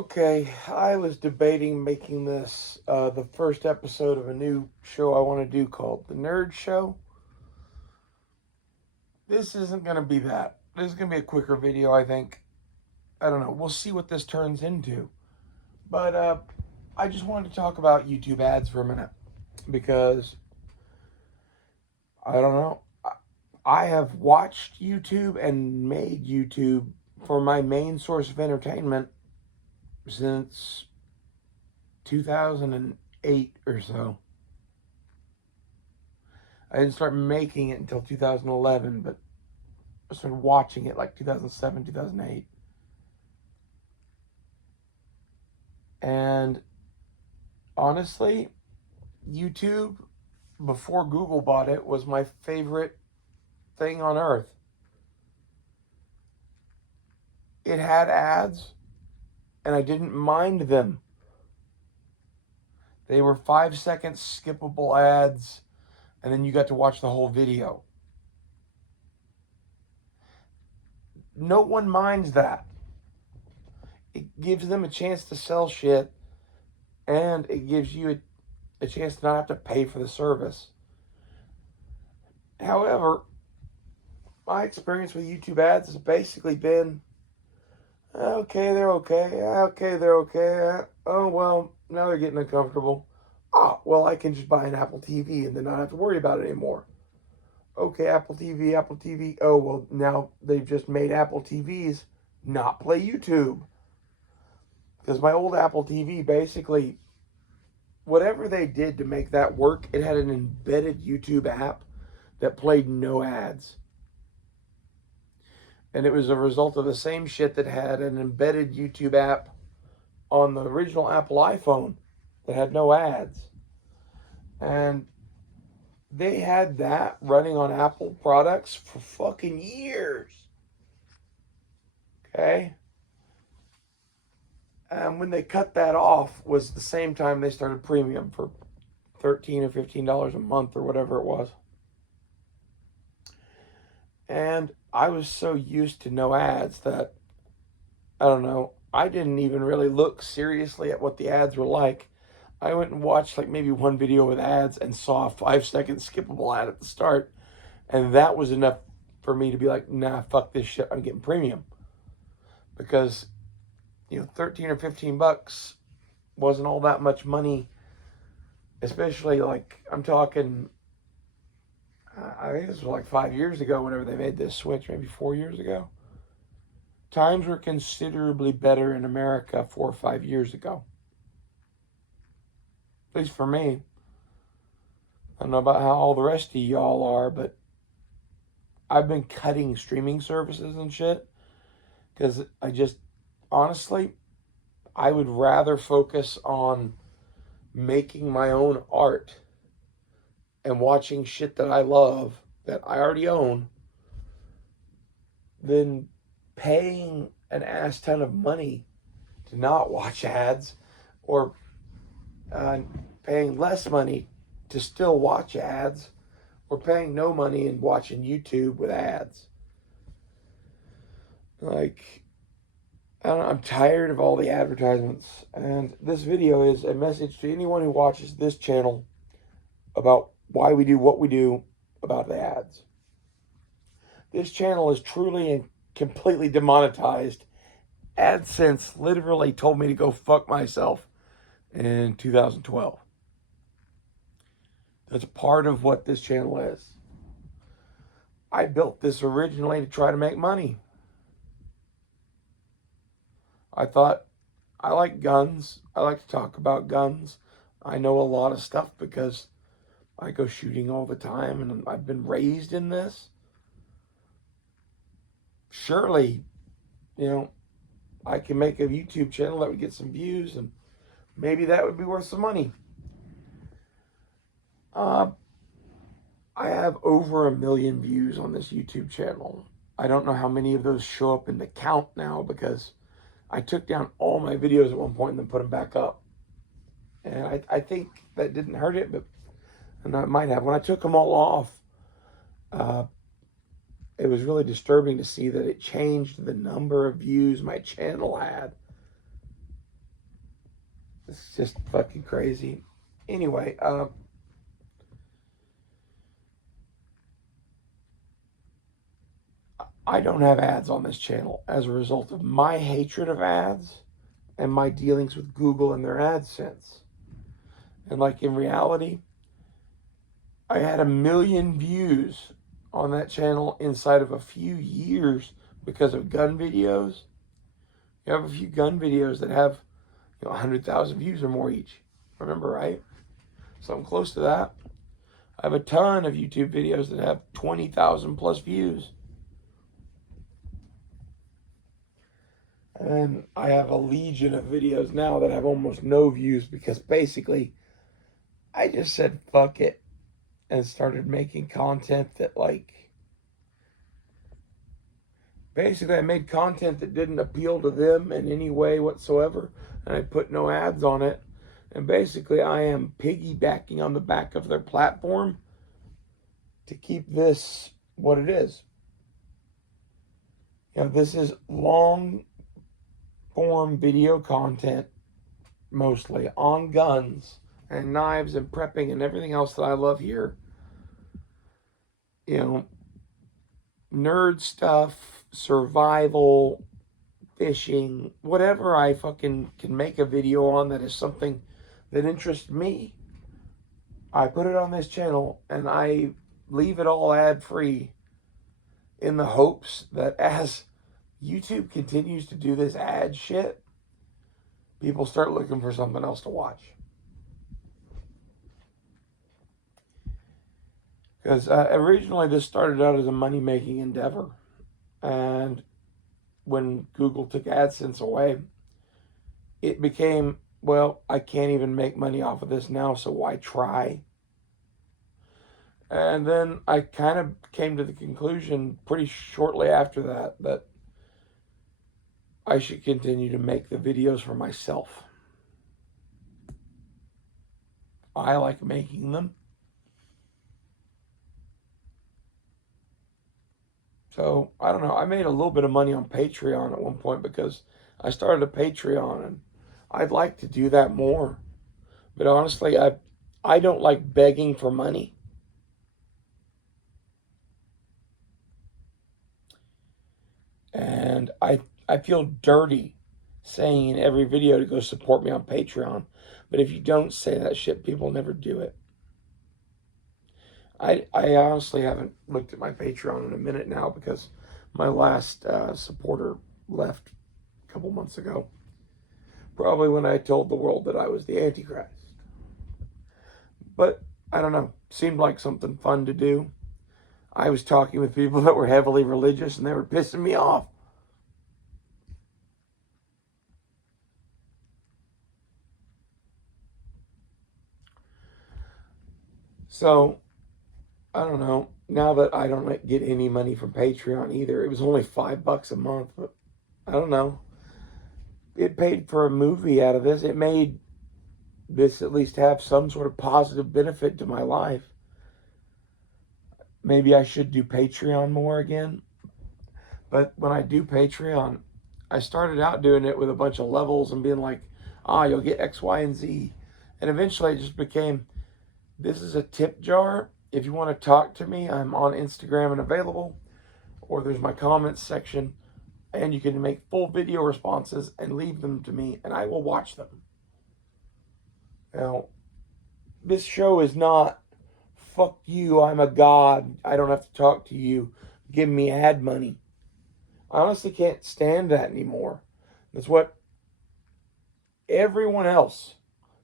Okay, I was debating making this the first episode of a new show I want to do called The Nerd Show. This isn't going to be that. This is going to be a quicker video, I think. I don't know. We'll see what this turns into. But I just wanted to talk about YouTube ads for a minute because I don't know. I have watched YouTube and made YouTube for my main source of entertainment since 2008 or so. I didn't start making it until 2011, but I started watching it like 2007, 2008. And honestly, YouTube, before Google bought it, was my favorite thing on earth. It had ads, and I didn't mind them. They were 5-second skippable ads, and then you got to watch the whole video. No one minds that. It gives them a chance to sell shit, and it gives you a chance to not have to pay for the service. However, my experience with YouTube ads has basically been, okay, they're okay. Okay, they're okay. Oh, well, now they're getting uncomfortable. Ah, well, I can just buy an Apple TV and then not have to worry about it anymore. Okay, Apple TV, Apple TV. Oh, well, now they've just made Apple TVs not play YouTube. Because my old Apple TV, basically, whatever they did to make that work, it had an embedded YouTube app that played no ads. And it was a result of the same shit that had an embedded YouTube app on the original Apple iPhone that had no ads. And they had that running on Apple products for fucking years. Okay? And when they cut that off was the same time they started premium for $13 or $15 a month or whatever it was. And I was so used to no ads that, I don't know, I didn't even really look seriously at what the ads were like. I went and watched like maybe one video with ads and saw a 5-second skippable ad at the start. And that was enough for me to be like, nah, fuck this shit. I'm getting premium. Because, 13 or 15 bucks wasn't all that much money. Especially like, I'm talking, I think this was like 5 years ago whenever they made this switch, maybe 4 years ago. Times were considerably better in America 4 or 5 years ago. At least for me. I don't know about how all the rest of y'all are, but I've been cutting streaming services and shit because honestly, I would rather focus on making my own art and watching shit that I love, that I already own, than paying an ass ton of money to not watch ads or paying less money to still watch ads or paying no money and watching YouTube with ads. Like, I don't know, I'm tired of all the advertisements. And this video is a message to anyone who watches this channel about why we do what we do about the ads. This channel is truly and completely demonetized. AdSense literally told me to go fuck myself in 2012. That's part of what this channel is. I built this originally to try to make money. I thought, I like guns. I like to talk about guns. I know a lot of stuff because I go shooting all the time and I've been raised in this. Surely, I can make a YouTube channel that would get some views and maybe that would be worth some money. I have over 1 million views on this YouTube channel. I don't know how many of those show up in the count now because I took down all my videos at one point and then put them back up. And I think that didn't hurt it, but and I might have. When I took them all off, it was really disturbing to see that it changed the number of views my channel had. It's just fucking crazy. Anyway, I don't have ads on this channel as a result of my hatred of ads and my dealings with Google and their AdSense. And like in reality, I had 1 million views on that channel inside of a few years because of gun videos. You have a few gun videos that have 100,000 views or more each. Remember, right? Something close to that. I have a ton of YouTube videos that have 20,000 plus views. And I have a legion of videos now that have almost no views because basically I just said fuck it and started making content that basically I made content that didn't appeal to them in any way whatsoever, and I put no ads on it. And basically I am piggybacking on the back of their platform to keep this what it is. This is long form video content, mostly on guns and knives and prepping and everything else that I love here. Nerd stuff, survival, fishing, whatever I fucking can make a video on that is something that interests me. I put it on this channel and I leave it all ad free in the hopes that as YouTube continues to do this ad shit, people start looking for something else to watch. Because originally this started out as a money-making endeavor. And when Google took AdSense away, it became, well, I can't even make money off of this now, so why try? And then I kind of came to the conclusion pretty shortly after that I should continue to make the videos for myself. I like making them. So, I don't know. I made a little bit of money on Patreon at one point because I started a Patreon, and I'd like to do that more. But honestly, I don't like begging for money. And I feel dirty saying in every video to go support me on Patreon. But if you don't say that shit, people never do it. I honestly haven't looked at my Patreon in a minute now because my last supporter left a couple months ago. Probably when I told the world that I was the Antichrist. But I don't know. Seemed like something fun to do. I was talking with people that were heavily religious and they were pissing me off. So, I don't know. Now that I don't get any money from Patreon either, it was only $5 a month, but I don't know. It paid for a movie out of this. It made this at least have some sort of positive benefit to my life. Maybe I should do Patreon more again. But when I do Patreon, I started out doing it with a bunch of levels and being like, you'll get X, Y, and Z. And eventually it just became, this is a tip jar. If you want to talk to me, I'm on Instagram and available. Or there's my comments section. And you can make full video responses and leave them to me, and I will watch them. Now, this show is not, fuck you, I'm a god, I don't have to talk to you, give me ad money. I honestly can't stand that anymore. That's what everyone else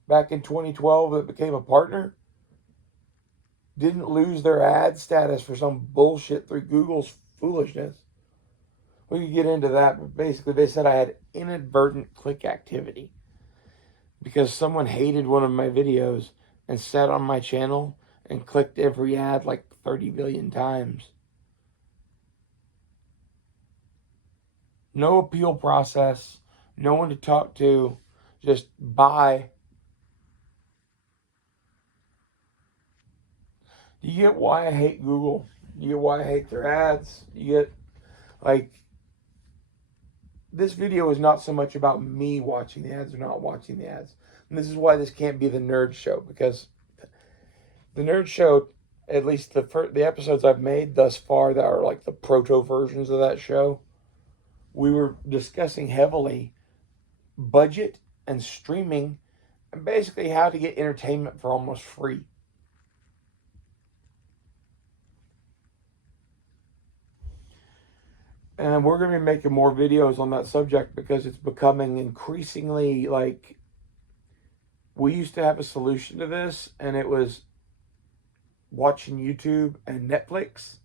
back in 2012 that became a partner didn't lose their ad status for some bullshit through Google's foolishness. We could get into that, but basically they said I had inadvertent click activity because someone hated one of my videos and sat on my channel and clicked every ad like 30 billion times. No appeal process, no one to talk to, just bye. Do you get why I hate Google? Do you get why I hate their ads? You get, like, this video is not so much about me watching the ads or not watching the ads. And this is why this can't be the nerd show, because the nerd show, at least the episodes I've made thus far that are like the proto versions of that show, we were discussing heavily budget and streaming and basically how to get entertainment for almost free. And we're going to be making more videos on that subject because it's becoming increasingly like, we used to have a solution to this, and it was watching YouTube and Netflix.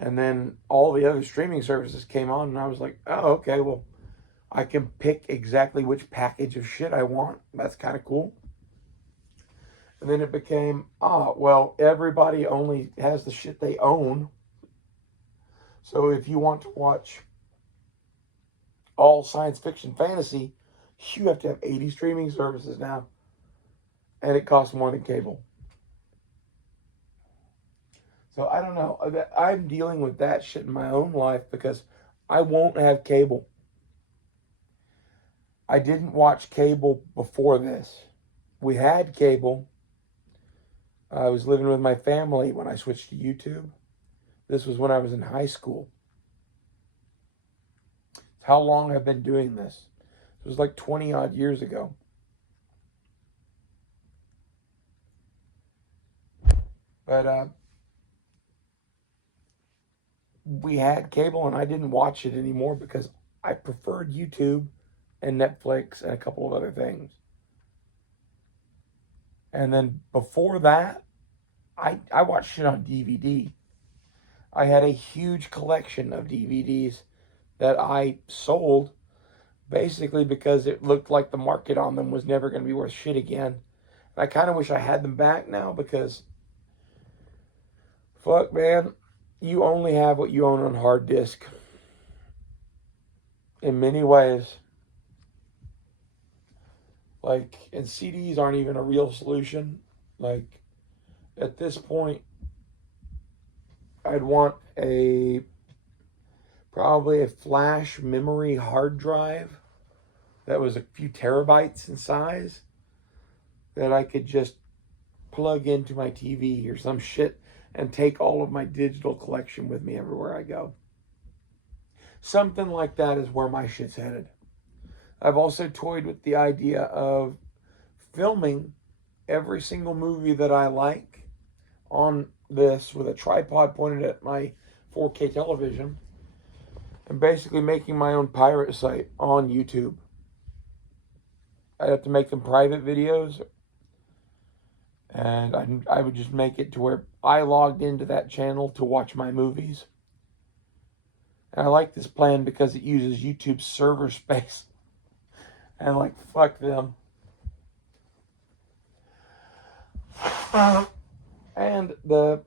And then all the other streaming services came on, and I was like, oh, okay, well, I can pick exactly which package of shit I want. That's kind of cool. And then it became, well, everybody only has the shit they own. So if you want to watch all science fiction fantasy, you have to have 80 streaming services now. And it costs more than cable. So I don't know. I'm dealing with that shit in my own life because I won't have cable. I didn't watch cable before this. We had cable. I was living with my family when I switched to YouTube. This was when I was in high school. It's how long I've been doing this. It was like 20 odd years ago. But we had cable and I didn't watch it anymore because I preferred YouTube and Netflix and a couple of other things. And then before that, I watched it on DVD. I had a huge collection of DVDs that I sold basically because it looked like the market on them was never going to be worth shit again. And I kind of wish I had them back now because, fuck, man, you only have what you own on hard disk. In many ways. Like, and CDs aren't even a real solution. Like, at this point, I'd want probably a flash memory hard drive that was a few terabytes in size that I could just plug into my TV or some shit and take all of my digital collection with me everywhere I go. Something like that is where my shit's headed. I've also toyed with the idea of filming every single movie that I like on this with a tripod pointed at my 4K television and basically making my own pirate site on YouTube. I'd have to make them private videos, and I would just make it to where I logged into that channel to watch my movies. And I like this plan because it uses YouTube server space. And like, fuck them. And I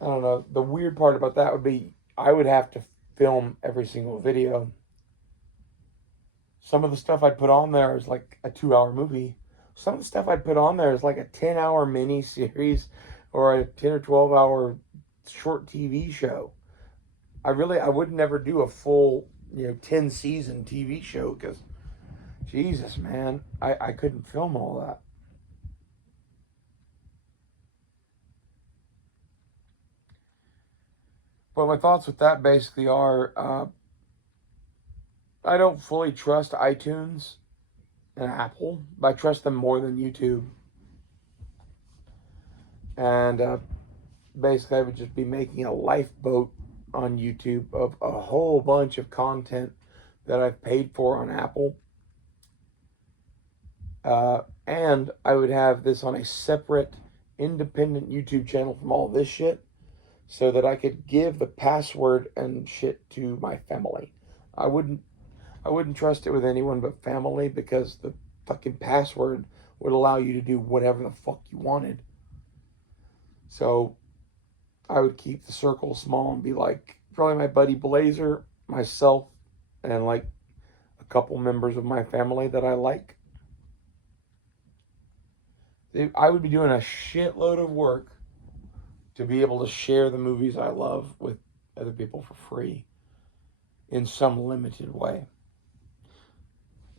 don't know, the weird part about that would be I would have to film every single video. Some of the stuff I'd put on there is like a 2-hour movie. Some of the stuff I'd put on there is like a 10-hour mini series or a 10 or 12-hour short TV show. I would never do a full, 10-season TV show because, Jesus, man, I couldn't film all that. But my thoughts with that basically are, I don't fully trust iTunes and Apple, but I trust them more than YouTube. And basically I would just be making a lifeboat on YouTube of a whole bunch of content that I've paid for on Apple. And I would have this on a separate independent YouTube channel from all this shit so that I could give the password and shit to my family. I wouldn't trust it with anyone but family because the fucking password would allow you to do whatever the fuck you wanted. So I would keep the circle small and be like probably my buddy Blazer, myself, and like a couple members of my family that I like. I would be doing a shitload of work to be able to share the movies I love with other people for free. in some limited way.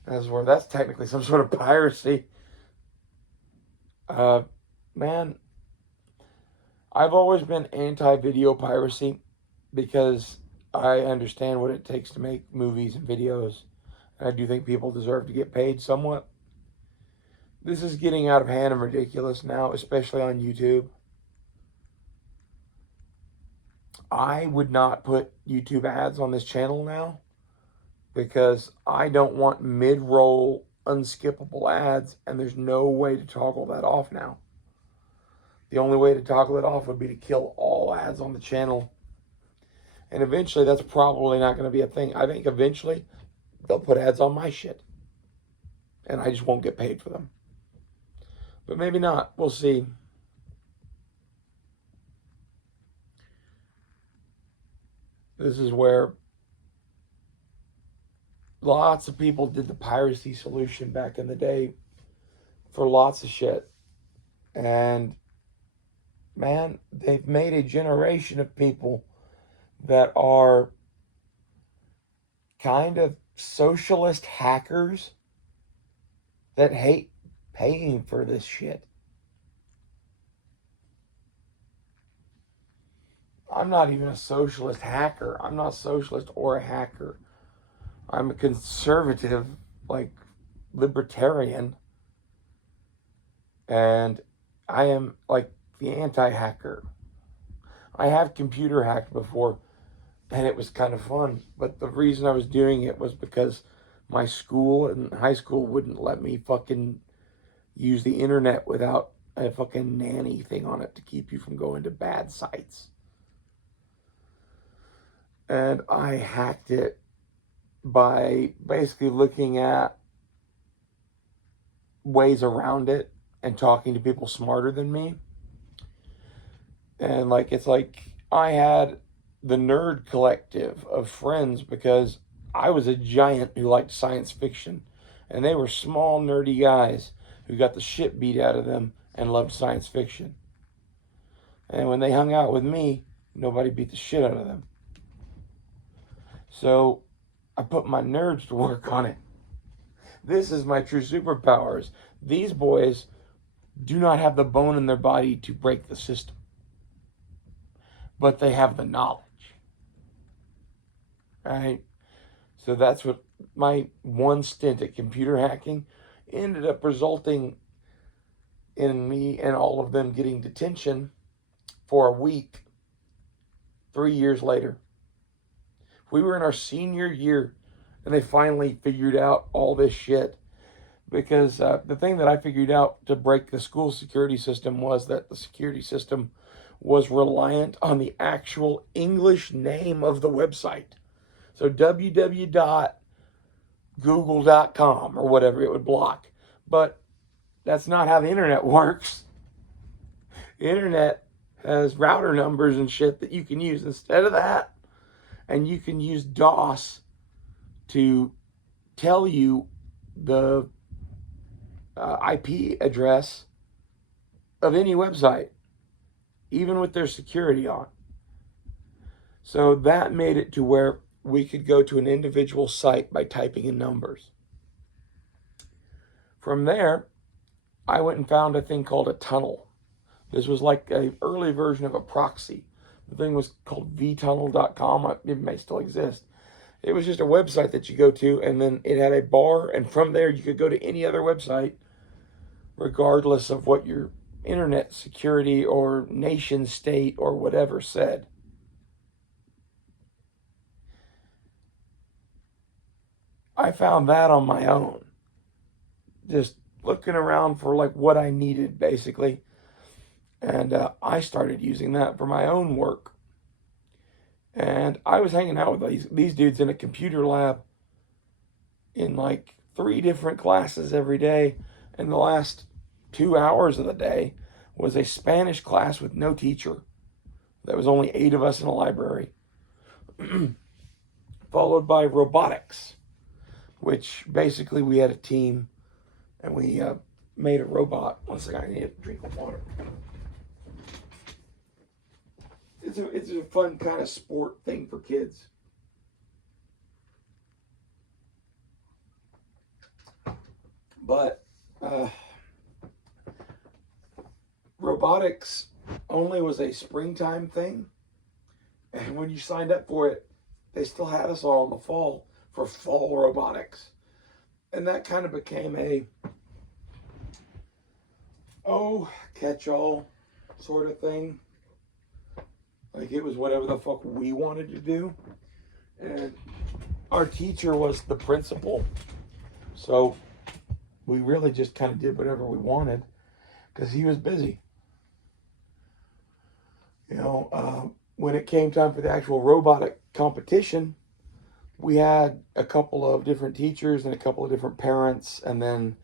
That's technically some sort of piracy. Man, I've always been anti-video piracy because I understand what it takes to make movies and videos. And I do think people deserve to get paid somewhat. This is getting out of hand and ridiculous now, especially on YouTube. I would not put YouTube ads on this channel now because I don't want mid-roll unskippable ads, and there's no way to toggle that off now. The only way to toggle it off would be to kill all ads on the channel. And eventually that's probably not going to be a thing. I think eventually they'll put ads on my shit. And I just won't get paid for them. But maybe not. We'll see. This is where lots of people did the piracy solution back in the day for lots of shit. And man, they've made a generation of people that are kind of socialist hackers that hate paying for this shit. I'm not even a socialist hacker. I'm not socialist or a hacker. I'm a conservative, like, libertarian. And I am, like, the anti-hacker. I have computer hacked before, and it was kind of fun. But the reason I was doing it was because my school and high school wouldn't let me fucking use the internet without a fucking nanny thing on it to keep you from going to bad sites. And I hacked it by basically looking at ways around it and talking to people smarter than me. And it's like I had the nerd collective of friends because I was a giant who liked science fiction. And they were small, nerdy guys who got the shit beat out of them and loved science fiction. And when they hung out with me, nobody beat the shit out of them. So I put my nerds to work on it. This is my true superpowers. These boys do not have the bone in their body to break the system, but they have the knowledge. Right? So that's what my one stint at computer hacking ended up resulting in me and all of them getting detention for a week 3 years later. We were in our senior year and they finally figured out all this shit. Because the thing that I figured out to break the school security system was that the security system was reliant on the actual English name of the website. So www.google.com or whatever it would block. But that's not how the internet works. The internet has router numbers and shit that you can use instead of that. And you can use DOS to tell you the IP address of any website, even with their security on. So that made it to where we could go to an individual site by typing in numbers. From there, I went and found a thing called a tunnel. This was like an early version of a proxy. The thing was called vtunnel.com. It may still exist. It was just a website that you go to, and then it had a bar, and from there you could go to any other website, regardless of what your internet security or nation state or whatever said. I found that on my own. Just looking around for what I needed, basically. And I started using that for my own work. And I was hanging out with these dudes in a computer lab in 3 different classes every day. And the last 2 hours of the day was a Spanish class with no teacher. There was only 8 of us in a library. Followed by robotics, which basically we had a team and we made a robot. One second, I need a drink of water. It's a fun kind of sport thing for kids. But robotics only was a springtime thing. And when you signed up for it, they still had us all in the fall for fall robotics. And that kind of became a, catch-all sort of thing. Like it was whatever the fuck we wanted to do. And our teacher was the principal. So we really just kind of did whatever we wanted because he was busy. When it came time for the actual robotic competition, we had a couple of different teachers and a couple of different parents, and then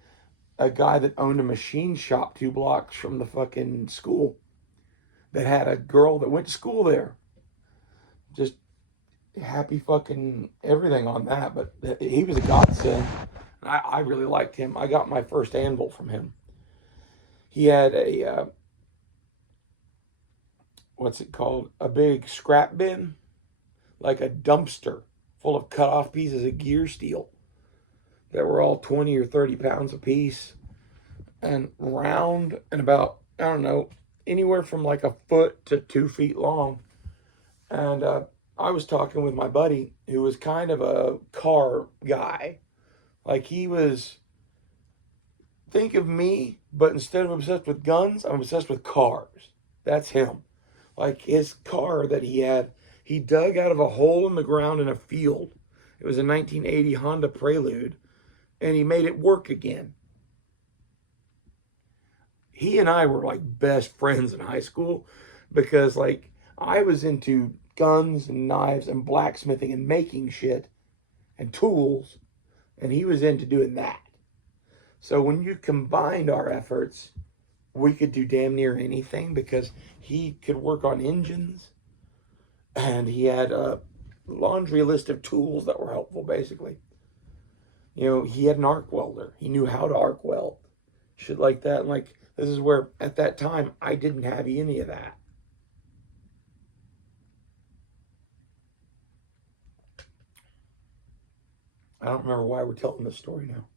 a guy that owned a machine shop 2 blocks from the fucking school that had a girl that went to school there. Just happy fucking everything on that. But he was a godsend. I really liked him. I got my first anvil from him. He had a, what's it called? A big scrap bin, like a dumpster full of cut off pieces of gear steel that were all 20 or 30 pounds a piece and round and about, I don't know, anywhere from like a foot to 2 feet long. And I was talking with my buddy who was kind of a car guy. Like he was, think of me, but instead of obsessed with guns, I'm obsessed with cars. That's him. Like his car that he had, he dug out of a hole in the ground in a field. It was a 1980 Honda Prelude, and he made it work again. He and I were like best friends in high school because like I was into guns and knives and blacksmithing and making shit and tools, and he was into doing that. So when you combined our efforts, we could do damn near anything because he could work on engines and he had a laundry list of tools that were helpful, basically. He had an arc welder. He knew how to arc weld. Shit like that. And like, this is where, at that time, I didn't have any of that. I don't remember why we're telling this story now.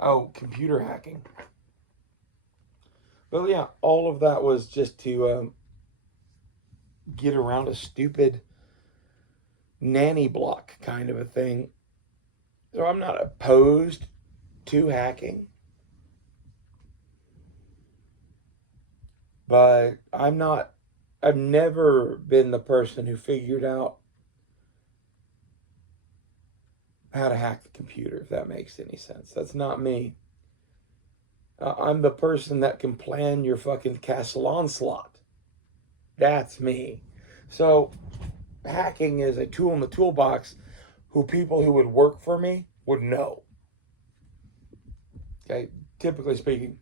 Oh, computer hacking. But yeah, all of that was just to get around a stupid nanny block kind of a thing. So I'm not opposed to hacking, but I've never been the person who figured out how to hack the computer, if that makes any sense. That's not me. I'm the person that can plan your fucking Castle Onslaught. That's me. So hacking is a tool in the toolbox who people who would work for me would know. Okay, typically speaking.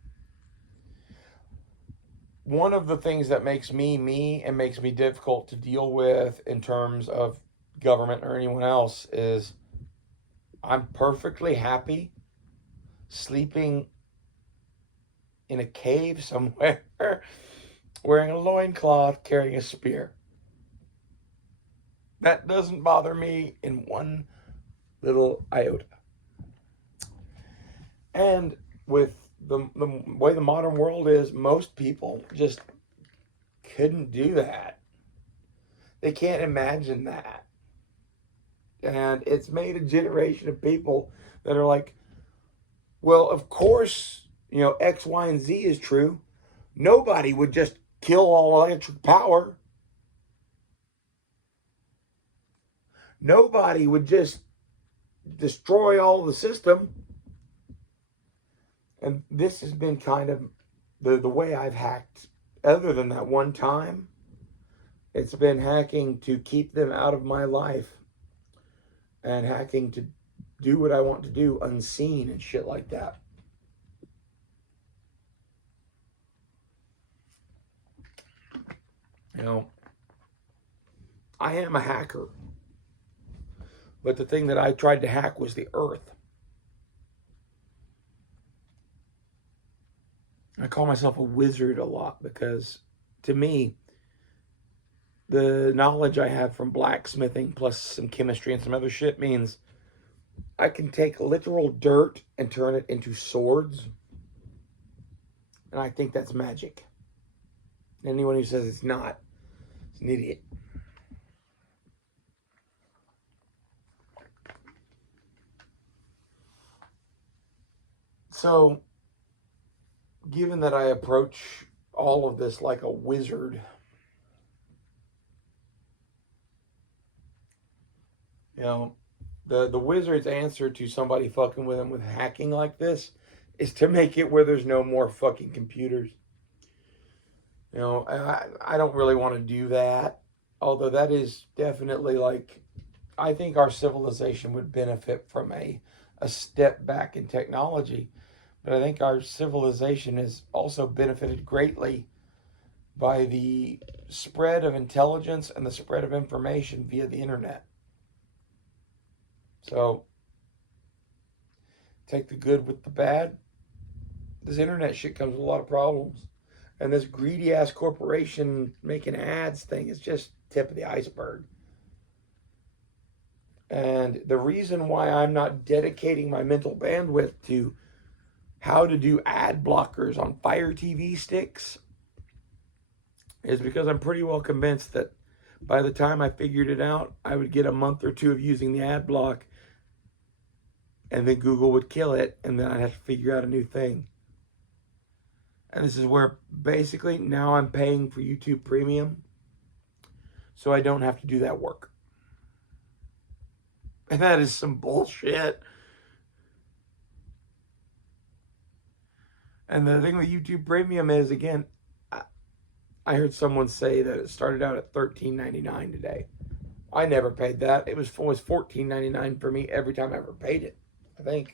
One of the things that makes me me and makes me difficult to deal with in terms of government or anyone else is I'm perfectly happy sleeping in a cave somewhere wearing a loincloth, carrying a spear. That doesn't bother me in one little iota. And with the way the modern world is, most people just couldn't do that. They can't imagine that. And it's made a generation of people that are like, well, of course, X, Y, and Z is true. Nobody would just kill all electric power. Nobody would just destroy all the system. And this has been kind of the way I've hacked. Other than that one time, it's been hacking to keep them out of my life and hacking to do what I want to do unseen and shit like that. I am a hacker. But the thing that I tried to hack was the earth. I call myself a wizard a lot because to me, the knowledge I have from blacksmithing plus some chemistry and some other shit means I can take literal dirt and turn it into swords. And I think that's magic. Anyone who says it's not is an idiot. So, given that I approach all of this like a wizard, you know, the wizard's answer to somebody fucking with him with hacking like this is to make it where there's no more fucking computers. You know, I don't really want to do that. Although that is definitely like, I think our civilization would benefit from a step back in technology. But I think our civilization has also benefited greatly by the spread of intelligence and the spread of information via the internet. So, take the good with the bad. This internet shit comes with a lot of problems. And this greedy ass corporation making ads thing is just tip of the iceberg. And the reason why I'm not dedicating my mental bandwidth to how to do ad blockers on Fire TV sticks is because I'm pretty well convinced that by the time I figured it out, I would get a month or two of using the ad block, and then Google would kill it, and then I'd have to figure out a new thing. And this is where basically now I'm paying for YouTube Premium so I don't have to do that work. And that is some bullshit. And the thing with YouTube Premium is, again, I heard someone say that it started out at $13.99 today. I never paid that. It was $14.99 for me every time I ever paid it, I think.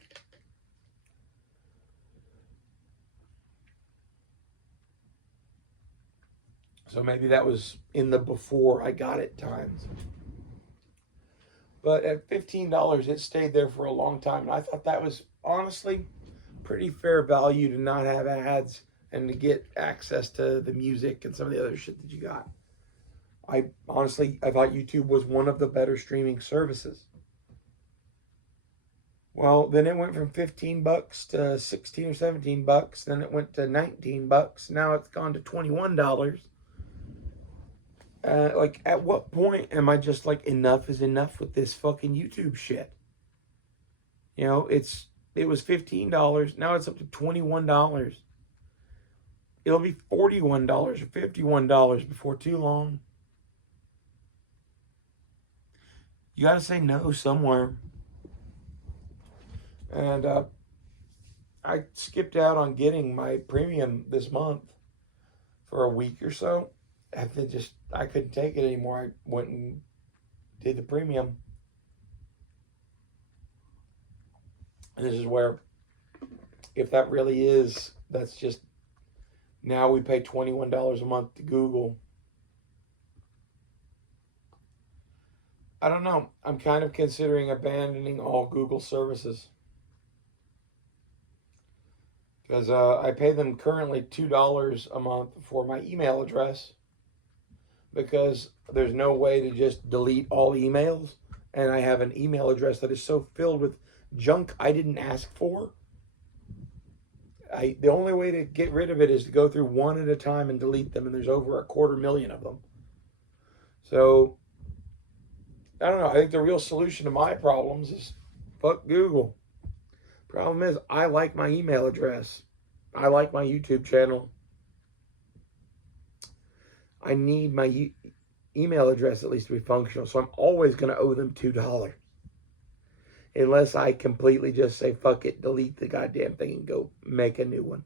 So maybe that was in the before I got it times. But at $15, it stayed there for a long time. And I thought that was honestly pretty fair value to not have ads and to get access to the music and some of the other shit that you got. I thought YouTube was one of the better streaming services. Well, then it went from $15 to 16 or $17. Then it went to $19. Now it's gone to $21. Like, at what point am I just like, enough is enough with this fucking YouTube shit? You know, it was $15. Now it's up to $21. It'll be $41 or $51 before too long. You got to say no somewhere. And I skipped out on getting my premium this month for a week or so. I couldn't take it anymore. I went and did the premium. And this is where, if that really is, that's just, now we pay $21 a month to Google. I don't know. I'm kind of considering abandoning all Google services. Because I pay them currently $2 a month for my email address. Because there's no way to just delete all emails. And I have an email address that is so filled with junk I didn't ask for. The only way to get rid of it is to go through one at a time and delete them. And there's over 250,000 of them. So, I don't know. I think the real solution to my problems is fuck Google. Problem is, I like my email address. I like my YouTube channel. I need my email address at least to be functional. So I'm always going to owe them $2. Unless I completely just say, fuck it, delete the goddamn thing and go make a new one.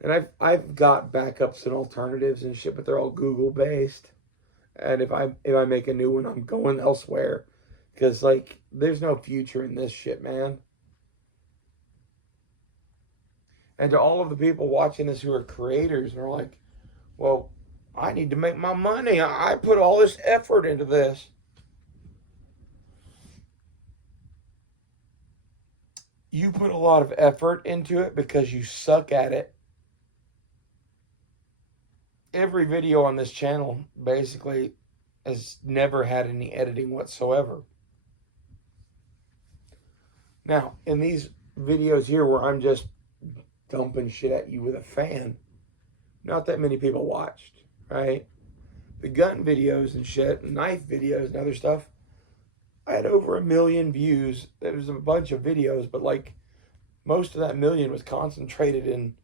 And I've got backups and alternatives and shit, but they're all Google based. And if I make a new one, I'm going elsewhere. Because, like, there's no future in this shit, man. And to all of the people watching this who are creators and are like, well, I need to make my money. I put all this effort into this. You put a lot of effort into it because you suck at it. Every video on this channel basically has never had any editing whatsoever. Now, in these videos here where I'm just dumping shit at you with a fan, not that many people watched, right? The gun videos and shit, and knife videos and other stuff, I had over 1 million views. There was a bunch of videos, but like most of that million was concentrated in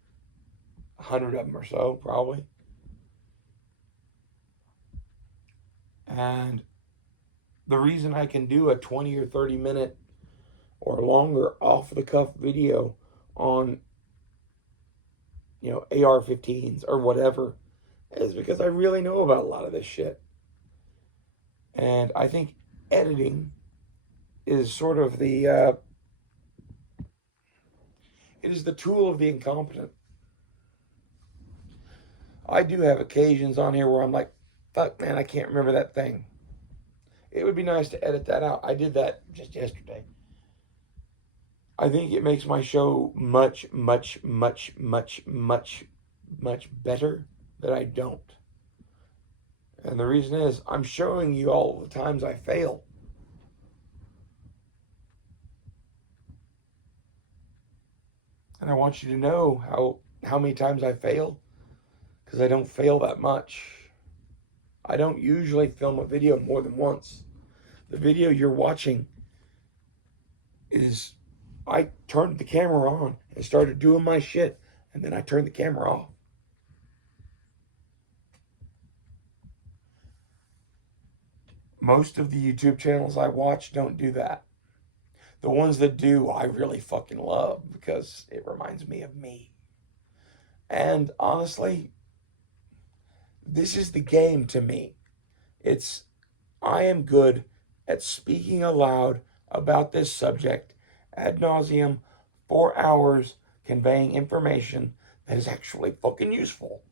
100 of them or so, probably. And the reason I can do a 20 or 30 minute or longer off the cuff video on, AR-15s or whatever is because I really know about a lot of this shit. And I think editing is sort of it is the tool of the incompetent. I do have occasions on here where I'm like, fuck, man, I can't remember that thing. It would be nice to edit that out. I did that just yesterday. I think it makes my show much, much, much, much, much, much better that I don't. And the reason is I'm showing you all the times I fail. And I want you to know how many times I fail, because I don't fail that much. I don't usually film a video more than once. The video you're watching is I turned the camera on and started doing my shit, and then I turned the camera off. Most of the YouTube channels I watch don't do that. The ones that do, I really fucking love because it reminds me of me. And honestly, this is the game to me. I am good at speaking aloud about this subject ad nauseum, for hours, conveying information that is actually fucking useful.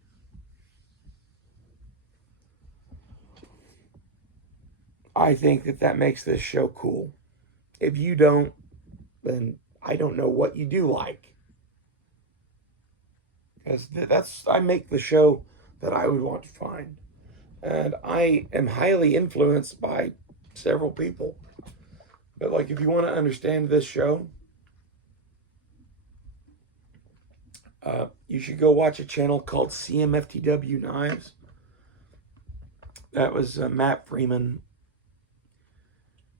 I think that makes this show cool. If you don't, then I don't know what you do like. Because I make the show that I would want to find. And I am highly influenced by several people. But like, if you want to understand this show, you should go watch a channel called CMFTW Knives. That was Matt Freeman.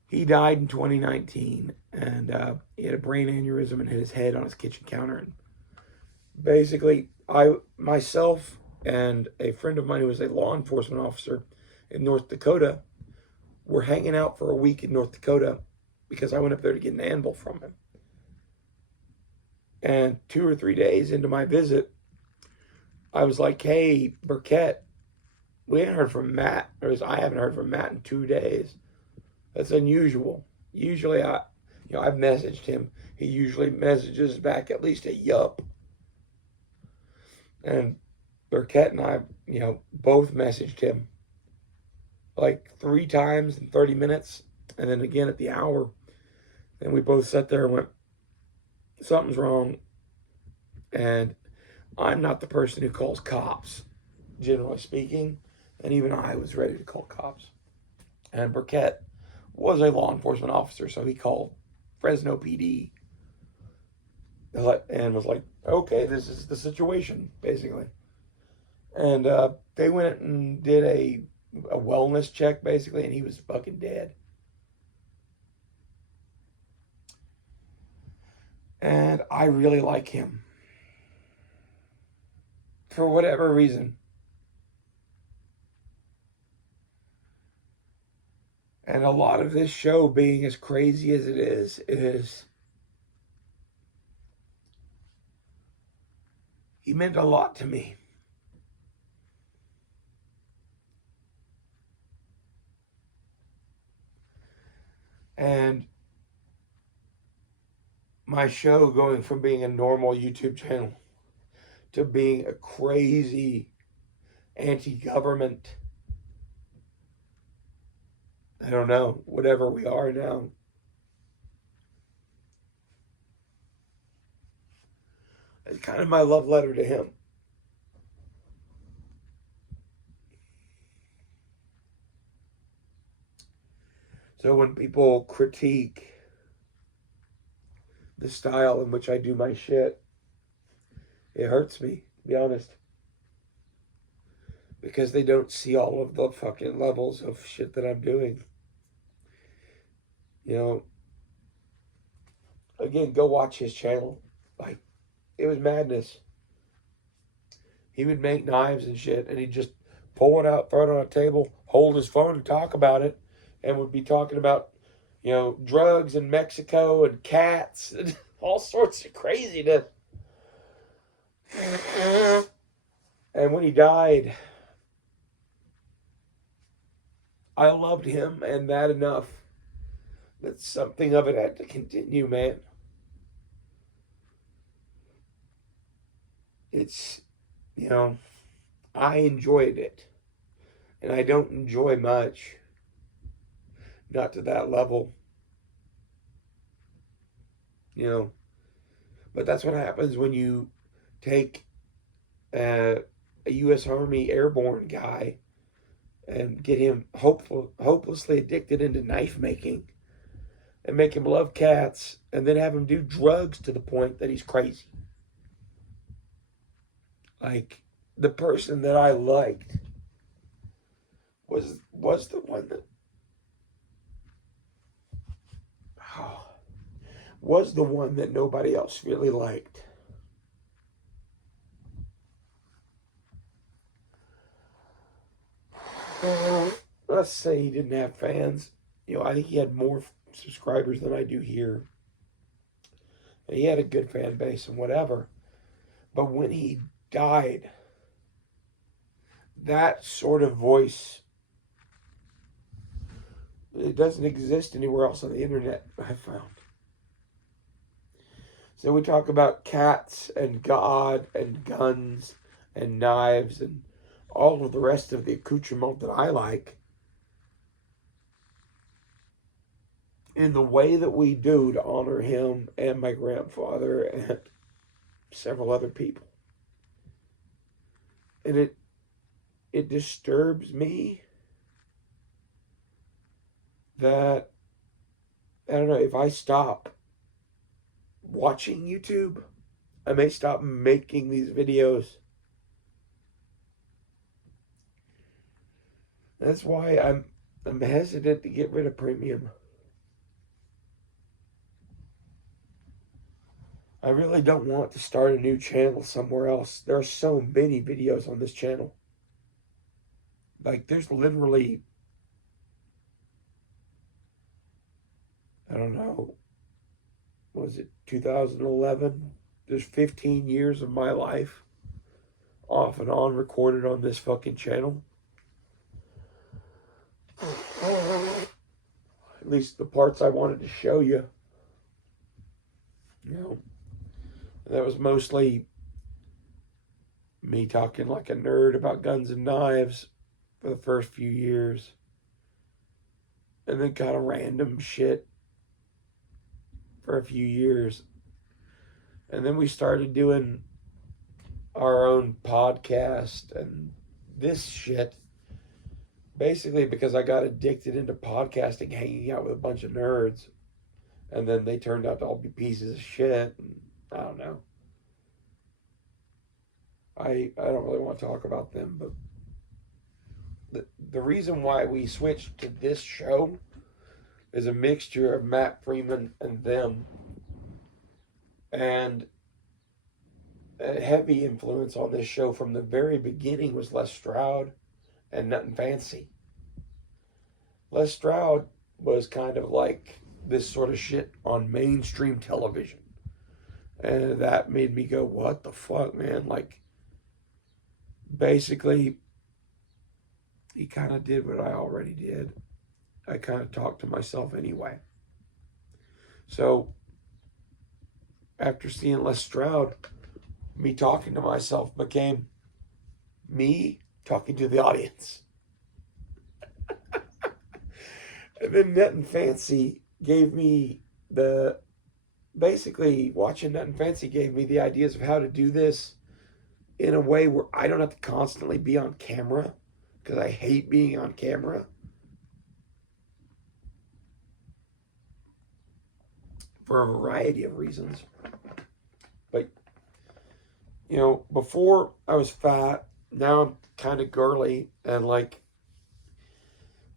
He died in 2019, and he had a brain aneurysm and hit his head on his kitchen counter. And basically, myself and a friend of mine who was a law enforcement officer in North Dakota were hanging out for a week in North Dakota because I went up there to get an anvil from him. And 2 or 3 days into my visit, I was like, hey, Burkett, we haven't heard from Matt, or I haven't heard from Matt in 2 days. That's unusual. Usually I've messaged him. He usually messages back at least a yup. And Burkett and I, both messaged him like 3 times in 30 minutes, and then again at the hour. And we both sat there and went, something's wrong. And I'm not the person who calls cops, generally speaking. And even I was ready to call cops. And Burkett was a law enforcement officer, so he called Fresno PD and was like, okay, this is the situation, basically. And they went and did a wellness check, basically, and he was fucking dead. And I really like him. For whatever reason. And a lot of this show being as crazy as it is, he meant a lot to me. And my show going from being a normal YouTube channel to being a crazy anti-government, I don't know, whatever we are now. It's kind of my love letter to him. So when people critique the style in which I do my shit. It hurts me, to be honest. Because they don't see all of the fucking levels of shit that I'm doing. You know, again, go watch his channel. Like, it was madness. He would make knives and shit, and he'd just pull it out, throw it on a table, hold his phone and talk about it, and would be talking about, you know, drugs in Mexico and cats and all sorts of craziness. And when he died, I loved him and that enough that something of it had to continue, man. It's, you know, I enjoyed it. And I don't enjoy much. Not to that level. You know, but that's what happens when you take a U.S. Army airborne guy and get him hopelessly addicted into knife making and make him love cats and then have him do drugs to the point that he's crazy. Like, the person that I liked was the one that was the one that nobody else really liked. Let's say he didn't have fans. You know, I think he had more subscribers than I do here. And he had a good fan base and whatever. But when he died, that sort of voice, it doesn't exist anywhere else on the internet, I found. So we talk about cats and God and guns and knives and all of the rest of the accoutrement that I like. In the way that we do to honor him and my grandfather and several other people. And it disturbs me that, I don't know, if I stop watching YouTube, I may stop making these videos. That's why I'm hesitant to get rid of premium. I really don't want to start a new channel somewhere else. There are so many videos on this channel. Like, there's literally, I don't know, was it 2011? There's 15 years of my life off and on recorded on this fucking channel. At least the parts I wanted to show you. You know, that was mostly me talking like a nerd about guns and knives for the first few years. And then kind of random shit for a few years. And then we started doing our own podcast and this shit. Basically because I got addicted into podcasting, hanging out with a bunch of nerds. And then they turned out to all be pieces of shit. And I don't know. I don't really want to talk about them, but the reason why we switched to this show is a mixture of Matt Freeman and them. And a heavy influence on this show from the very beginning was Les Stroud and Nothing Fancy. Les Stroud was kind of like this sort of shit on mainstream television. And that made me go, what the fuck, man? Like, basically, he kind of did what I already did. I kind of talked to myself anyway. So, after seeing Les Stroud, me talking to myself became me talking to the audience. And then Nothing Fancy gave me basically watching Nothing Fancy gave me the ideas of how to do this in a way where I don't have to constantly be on camera, because I hate being on camera. for a variety of reasons. But, you know, before I was fat, now I'm kind of girly, and like,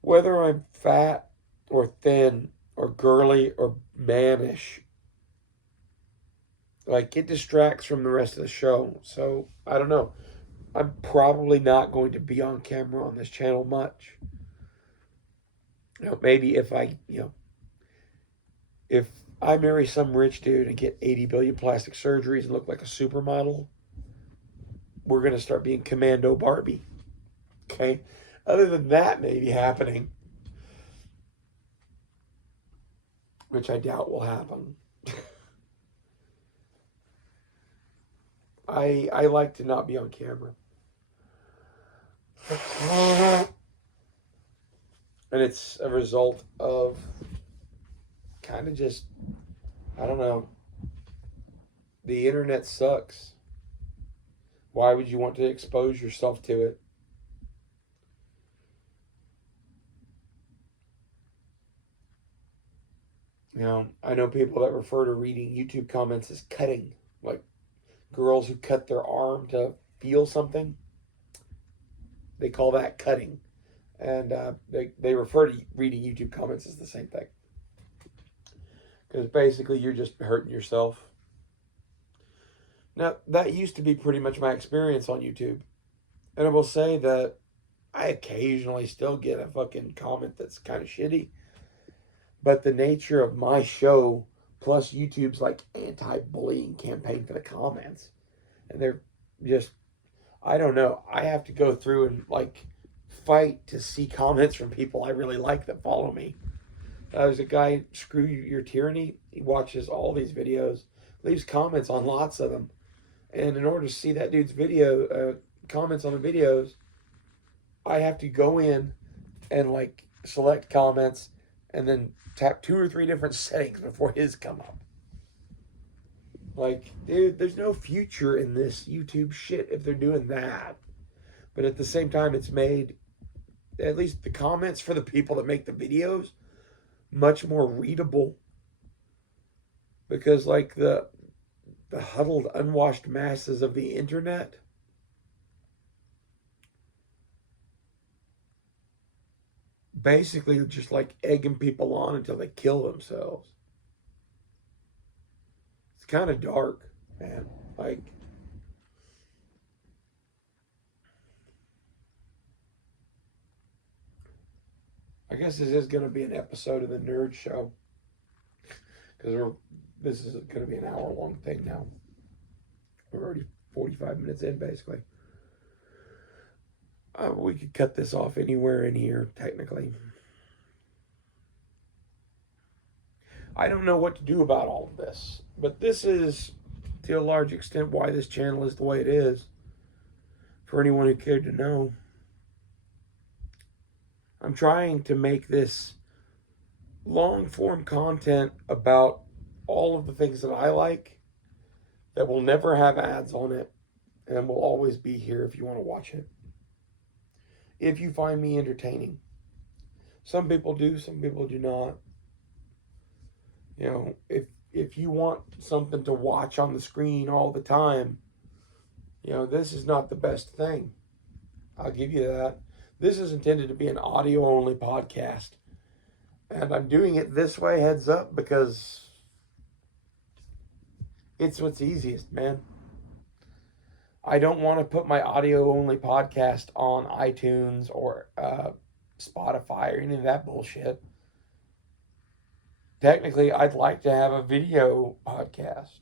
whether I'm fat or thin or girly or mannish, like, it distracts from the rest of the show. So, I don't know. I'm probably not going to be on camera on this channel much. You know, maybe if I marry some rich dude and get 80 billion plastic surgeries and look like a supermodel, we're going to start being Commando Barbie. Okay? Other than that maybe happening, which I doubt will happen. I like to not be on camera. And it's a result of kind of just, I don't know, the internet sucks. Why would you want to expose yourself to it? You know, I know people that refer to reading YouTube comments as cutting. Like girls who cut their arm to feel something, they call that cutting. And they refer to reading YouTube comments as the same thing. Because basically you're just hurting yourself. Now, that used to be pretty much my experience on YouTube. And I will say that I occasionally still get a fucking comment that's kind of shitty. But the nature of my show, plus YouTube's like anti-bullying campaign for the comments, and they're just, I don't know. I have to go through and like fight to see comments from people I really like that follow me. There's a guy, Screw Your Tyranny. He watches all these videos, leaves comments on lots of them. And in order to see that dude's video, comments on the videos, I have to go in and like select comments and then tap 2 or 3 different settings before his come up. Like, dude, there's no future in this YouTube shit if they're doing that. But at the same time, it's made, at least the comments for the people that make the videos, much more readable. Because, like, the huddled, unwashed masses of the internet, basically just like egging people on until they kill themselves. It's kind of dark, man. Like, I guess this is going to be an episode of the Nerd Show, because this is going to be an hour-long thing now. We're already 45 minutes in, basically. We could cut this off anywhere in here, technically. I don't know what to do about all of this, but this is, to a large extent, why this channel is the way it is, for anyone who cared to know. I'm trying to make this long-form content about all of the things that I like that will never have ads on it and will always be here if you want to watch it. If you find me entertaining. Some people do, some people do not. You know, if you want something to watch on the screen all the time, you know, this is not the best thing. I'll give you that. This is intended to be an audio-only podcast. And I'm doing it this way, heads up, because it's what's easiest, man. I don't want to put my audio-only podcast on iTunes or Spotify or any of that bullshit. Technically, I'd like to have a video podcast.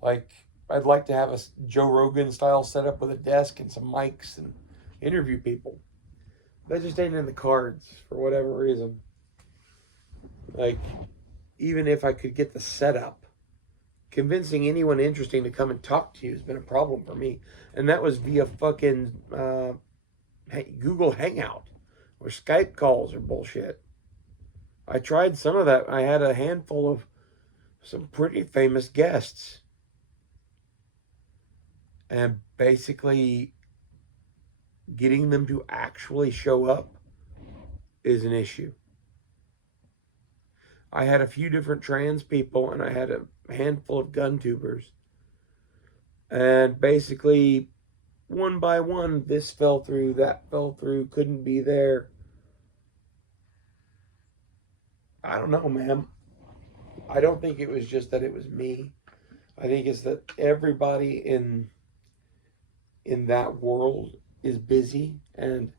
Like, I'd like to have a Joe Rogan style setup with a desk and some mics and interview people. That just ain't in the cards for whatever reason. Like, even if I could get the setup, convincing anyone interesting to come and talk to you has been a problem for me. And that was via fucking Google Hangout, or Skype calls or bullshit. I tried some of that. I had a handful of some pretty famous guests. And basically getting them to actually show up is an issue. I had a few different trans people, and I had a handful of gun tubers. And basically, one by one, this fell through, that fell through, couldn't be there. I don't know, man. I don't think it was just that it was me. I think it's that everybody in that world is busy, and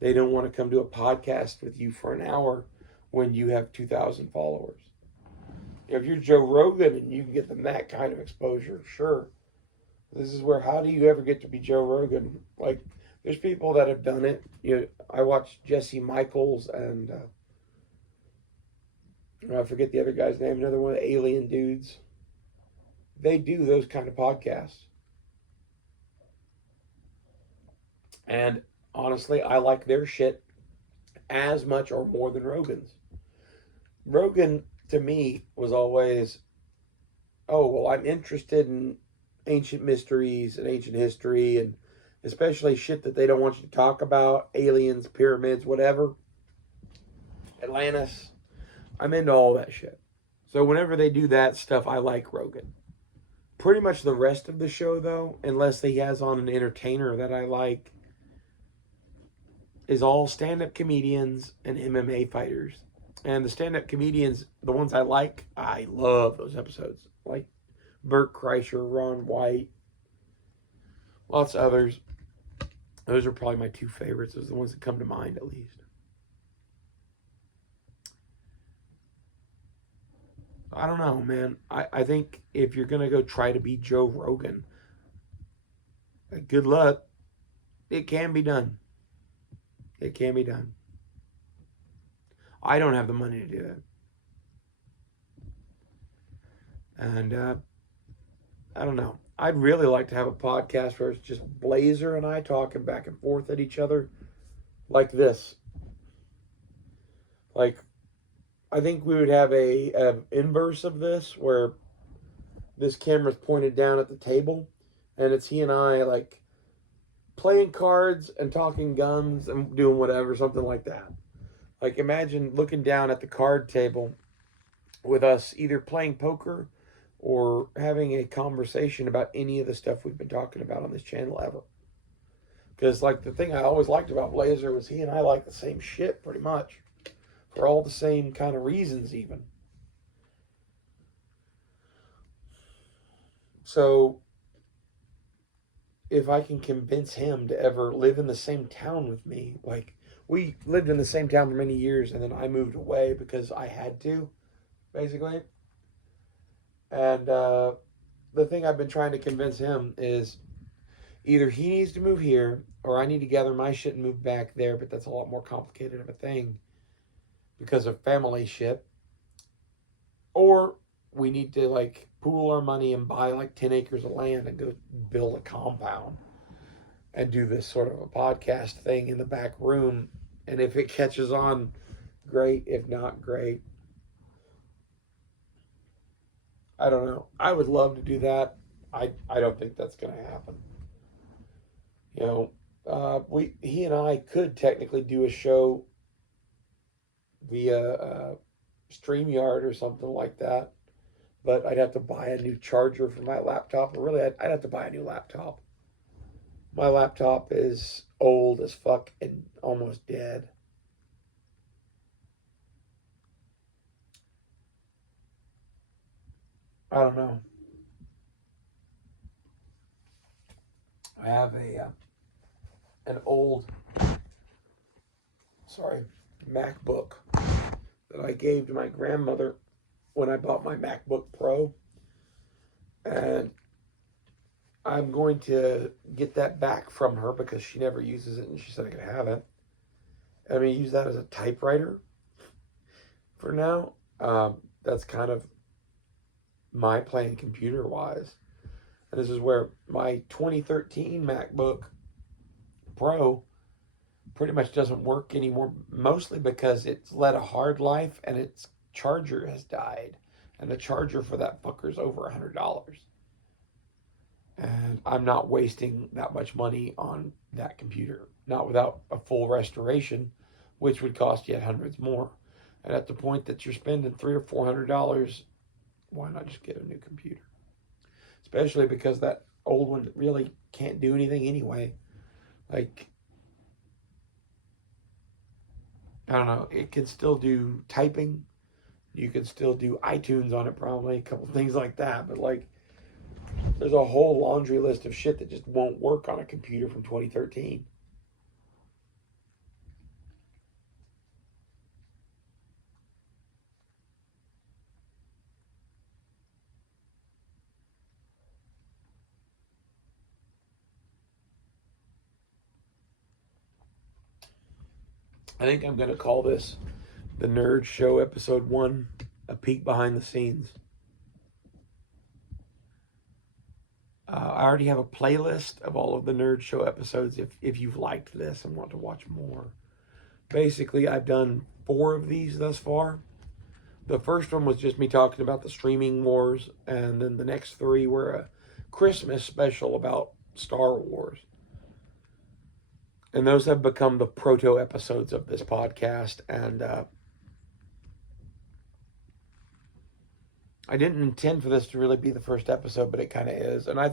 they don't want to come to a podcast with you for an hour when you have 2,000 followers. If you're Joe Rogan and you can get them that kind of exposure, sure. This is where, how do you ever get to be Joe Rogan? Like, there's people that have done it. I watched Jesse Michaels and I forget the other guy's name, another one of the alien dudes. They do those kind of podcasts. And honestly, I like their shit as much or more than Rogan's. Rogan, to me, was always, oh, well, I'm interested in ancient mysteries and ancient history, and especially shit that they don't want you to talk about, aliens, pyramids, whatever, Atlantis. I'm into all that shit. So whenever they do that stuff, I like Rogan. Pretty much the rest of the show, though, unless he has on an entertainer that I like, is all stand-up comedians and MMA fighters. And the stand-up comedians, the ones I like, I love those episodes. Like Bert Kreischer, Ron White, lots of others. Those are probably my two favorites. Those are the ones that come to mind, at least. I don't know, man. I think if you're going to go try to be Joe Rogan, good luck. It can be done. It can be done. I don't have the money to do it. And I don't know. I'd really like to have a podcast where it's just Blazer and I talking back and forth at each other like this. Like, I think we would have a inverse of this where this camera's pointed down at the table and it's he and I like playing cards and talking guns and doing whatever, something like that. Like, imagine looking down at the card table with us either playing poker or having a conversation about any of the stuff we've been talking about on this channel ever. Because, like, the thing I always liked about Blazer was he and I like the same shit pretty much. For all the same kind of reasons, even. So, if I can convince him to ever live in the same town with me, like, we lived in the same town for many years, and then I moved away because I had to, basically. And the thing I've been trying to convince him is either he needs to move here, or I need to gather my shit and move back there, but that's a lot more complicated of a thing because of family shit. Or we need to, like, pool our money and buy, like, 10 acres of land and go build a compound and do this sort of a podcast thing in the back room. And if it catches on, great. If not, great. I don't know. I would love to do that. I don't think that's going to happen. He and I could technically do a show via StreamYard or something like that, but I'd have to buy a new charger for my laptop. Or really, I'd have to buy a new laptop. My laptop is old as fuck and almost dead. I don't know. I have an old MacBook that I gave to my grandmother when I bought my MacBook Pro, and I'm going to get that back from her because she never uses it and she said I could have it. I'm going to use that as a typewriter for now. That's kind of my plan computer wise. And this is where my 2013 MacBook Pro pretty much doesn't work anymore, mostly because it's led a hard life and its charger has died. And the charger for that fucker's over $100. And I'm not wasting that much money on that computer. Not without a full restoration, which would cost yet hundreds more. And at the point that you're spending $300 or $400, why not just get a new computer? Especially because that old one really can't do anything anyway. Like, I don't know, it can still do typing. You can still do iTunes on it, probably, a couple things like that. But, like, there's a whole laundry list of shit that just won't work on a computer from 2013. I think I'm going to call this The Nerd Show Episode 1, A Peek Behind the Scenes. I already have a playlist of all of the Nerd Show episodes if you've liked this and want to watch more. Basically, I've done 4 of these thus far. The first one was just me talking about the streaming wars, and then the next 3 were a Christmas special about Star Wars. And those have become the proto episodes of this podcast, and I didn't intend for this to really be the first episode, but it kind of is. And I